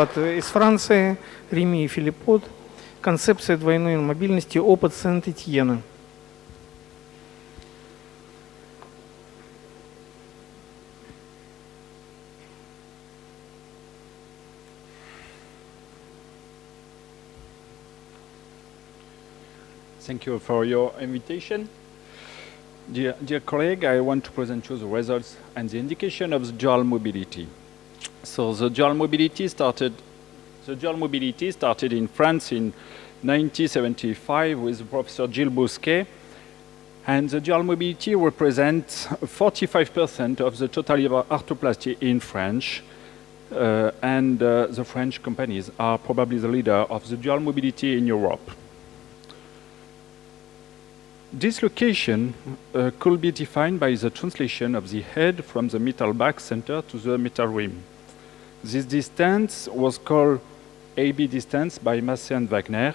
доклад из Франции, Реми Филлиппот, «Концепция двойной мобильности. Опыт Сент-Этьена». Thank you for your invitation. Dear colleague, I want to present you the results and the indication of the dual mobility. So the dual mobility started in France in 1975 with Professor Gilles Bousquet, and the dual mobility represents 45% of the total arthroplasty in France, and the French companies are probably the leader of the dual mobility in Europe. Dislocation could be defined by the translation of the head from the metal back center to the metal rim. This distance was called AB distance by Massey and Wagner,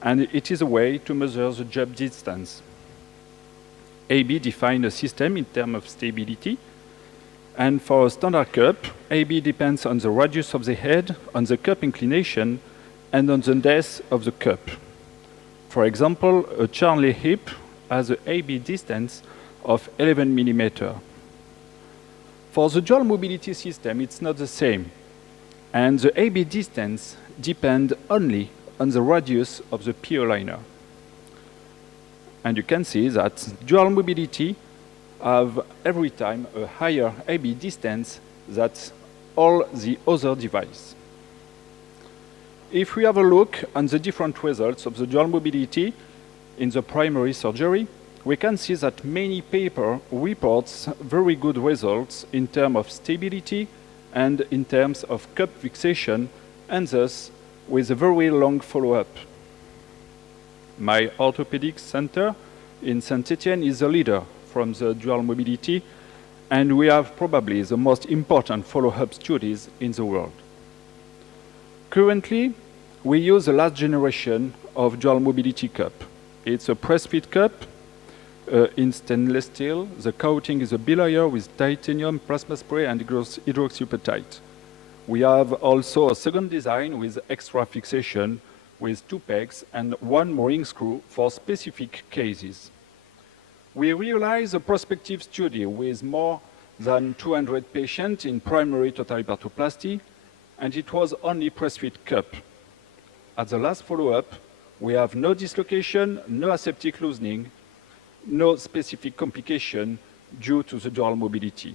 and it is a way to measure the job distance. AB defines a system in terms of stability, and for a standard cup, AB depends on the radius of the head, on the cup inclination, and on the depth of the cup. For example, a Charnley hip has an AB distance of 11 millimeters. For the dual mobility system, it's not the same, and the AB distance depends only on the radius of the PO liner. And you can see that dual mobility have every time a higher AB distance than all the other devices. If we have a look on the different results of the dual mobility in the primary surgery, we can see that many papers reports very good results in terms of stability and in terms of cup fixation, and thus with a very long follow-up. My orthopedic center in Saint-Étienne is the leader from the dual mobility, and we have probably the most important follow-up studies in the world. Currently, we use the last generation of dual mobility cup. It's a press-fit cup in stainless steel. The coating is a bilayer with titanium, plasma spray, and hydroxyapatite. We have also a second design with extra fixation with 2 pegs and 1 mooring screw for specific cases. We realized a prospective study with more than 200 patients in primary total arthroplasty, and it was only press-fit cup. At the last follow-up, we have no dislocation, no aseptic loosening, no specific complication due to the dual mobility.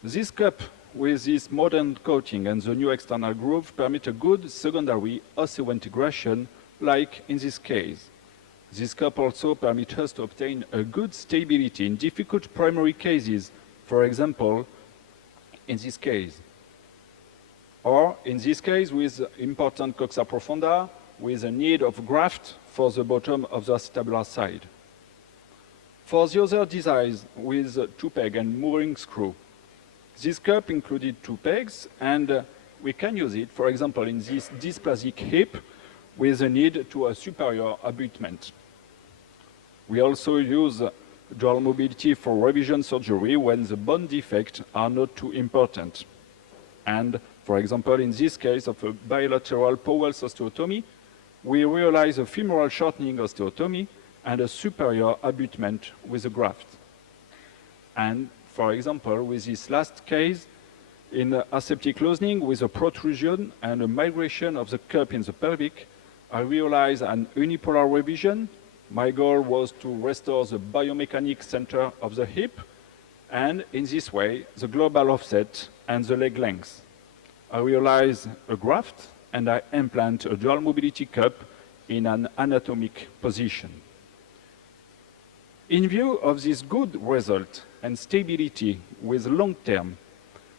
This cup with this modern coating and the new external groove permit a good secondary osseointegration, like in this case. This cup also permits us to obtain a good stability in difficult primary cases, for example, in this case. Or in this case with important coxa profunda, with a need of graft for the bottom of the acetabular side. For the other designs with 2 peg and mooring screw, this cup included 2 pegs, and we can use it, for example, in this dysplasic hip with a need to a superior abutment. We also use dual mobility for revision surgery when the bone defects are not too important. And, for example, in this case of a bilateral Powell's osteotomy, we realize a femoral shortening osteotomy and a superior abutment with a graft. And, for example, with this last case, in aseptic loosening with a protrusion and a migration of the cup in the pelvic, I realized an unipolar revision. My goal was to restore the biomechanic center of the hip, and in this way, the global offset and the leg length. I realize a graft, and I implant a dual mobility cup in an anatomic position. In view of this good result and stability with long term,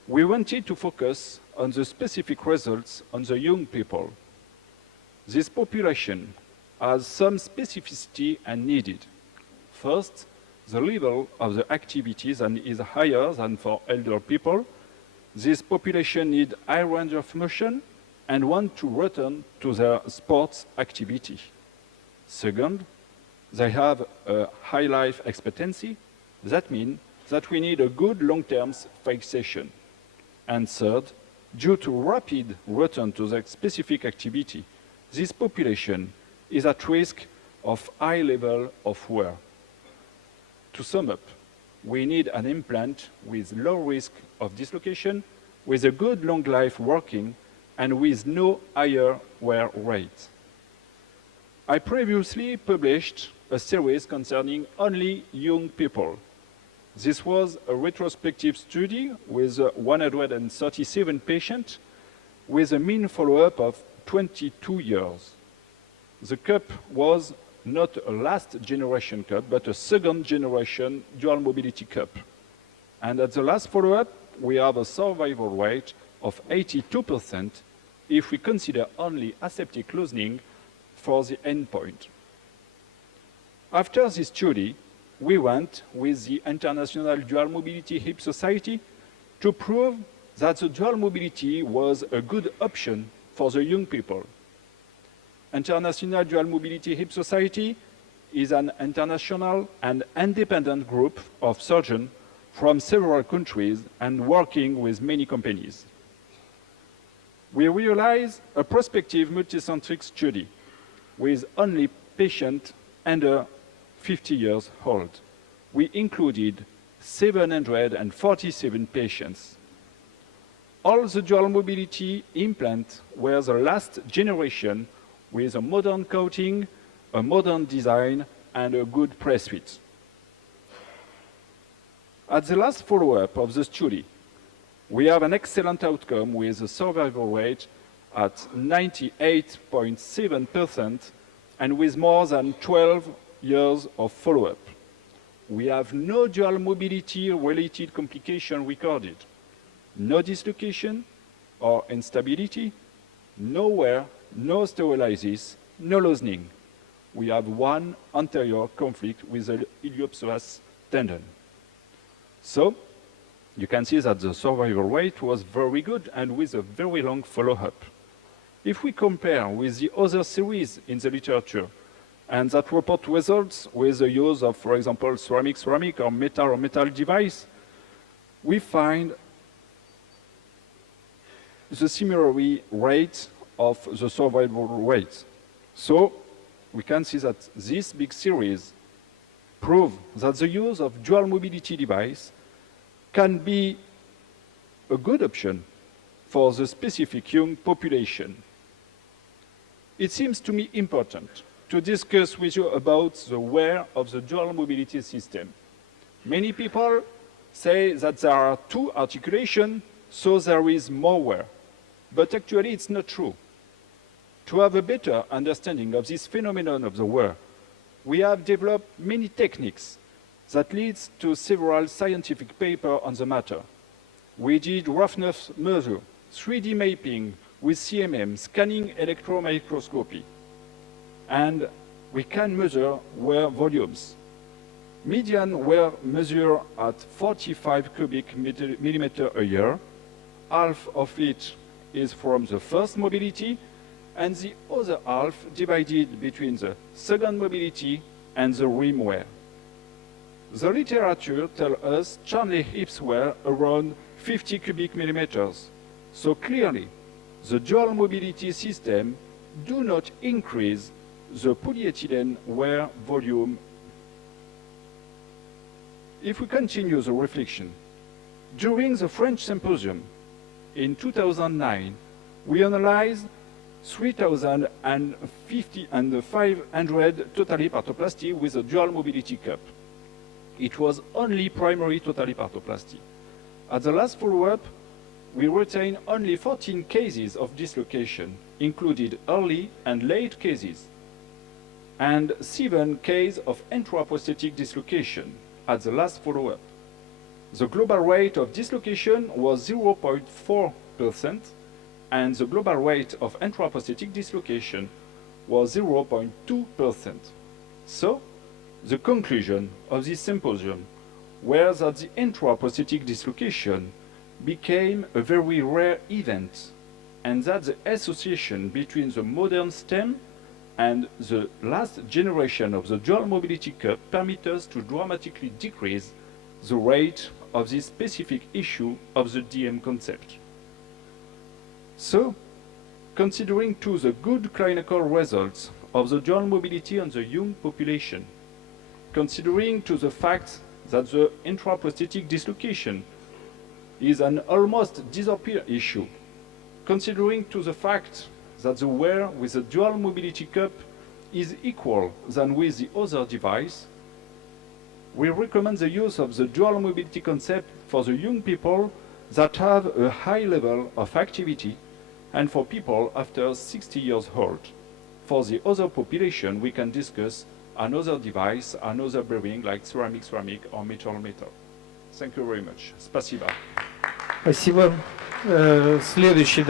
we wanted to focus on the specific results on the young people. This population has some specificity and needed. First, the level of the activities is higher than for elder people. This population needs high range of motion and want to return to their sports activity. Second, they have a high life expectancy. That means that we need a good long-term fixation. And third, due to rapid return to their specific activity, this population is at risk of high level of wear. To sum up, we need an implant with low risk of dislocation, with a good long life working, and with no higher wear rate. I previously published a series concerning only young people. This was a retrospective study with 137 patients with a mean follow-up of 22 years. The cup was not a last generation cup, but a second generation dual mobility cup. And at the last follow-up, we have a survival rate of 82% if we consider only aseptic loosening for the endpoint. After this study, we went with the International Dual Mobility Hip Society to prove that the dual mobility was a good option for the young people. International Dual Mobility Hip Society is an international and independent group of surgeons from several countries and working with many companies. We realized a prospective multicentric study with only patients under 50 years old. We included 747 patients. All the dual mobility implants were the last generation with a modern coating, a modern design, and a good press fit. At the last follow-up of the study, we have an excellent outcome with a survival rate at 98.7% and with more than 12 years of follow-up. We have no dual mobility-related complication recorded, no dislocation or instability, no wear, no sterolysis, no loosening. We have one anterior conflict with the iliopsoas tendon. So, you can see that the survival rate was very good and with a very long follow-up. If we compare with the other series in the literature, and that report results with the use of, for example, ceramic or metal device, we find the similar rate of the survival rate. So we can see that this big series prove that the use of dual mobility device can be a good option for the specific young population. It seems to me important to discuss with you about the wear of the dual mobility system. Many people say that there are two articulations, so there is more wear. But actually, it's not true. To have a better understanding of this phenomenon of the wear, we have developed many techniques that leads to several scientific papers on the matter. We did roughness measure, 3D mapping with CMM, scanning electron microscopy, and we can measure wear volumes. Median wear measure at 45 cubic millimeter a year. Half of it is from the first mobility, and the other half divided between the second mobility and the rim wear. The literature tells us Charnley hips wear around 50 cubic millimeters. So clearly, the dual mobility system do not increase the polyethylene wear volume. If we continue the reflection, during the French symposium in 2009, we analyzed 3,050 and 500 total hepatoplasty with a dual mobility cup. It was only primary total hepatoplasty. At the last follow-up, we retained only 14 cases of dislocation, included early and late cases, and 7 cases of intraprosthetic dislocation at the last follow-up. The global rate of dislocation was 0.4%, and the global rate of intraprosthetic dislocation was 0.2%. So, the conclusion of this symposium was that the intraprosthetic dislocation became a very rare event, and that the association between the modern stem and the last generation of the dual mobility cup permit us to dramatically decrease the rate of this specific issue of the DM concept. So, considering to the good clinical results of the dual mobility on the young population, considering to the fact that the intraprosthetic dislocation is an almost disappear issue, considering to the fact that the wear with the dual mobility cup is equal than with the other device, we recommend the use of the dual mobility concept for the young people that have a high level of activity and for people after 60 years old. For the other population, we can discuss another device, another bearing like ceramic or metal. Thank you very much. Спасибо. Спасибо. Следующий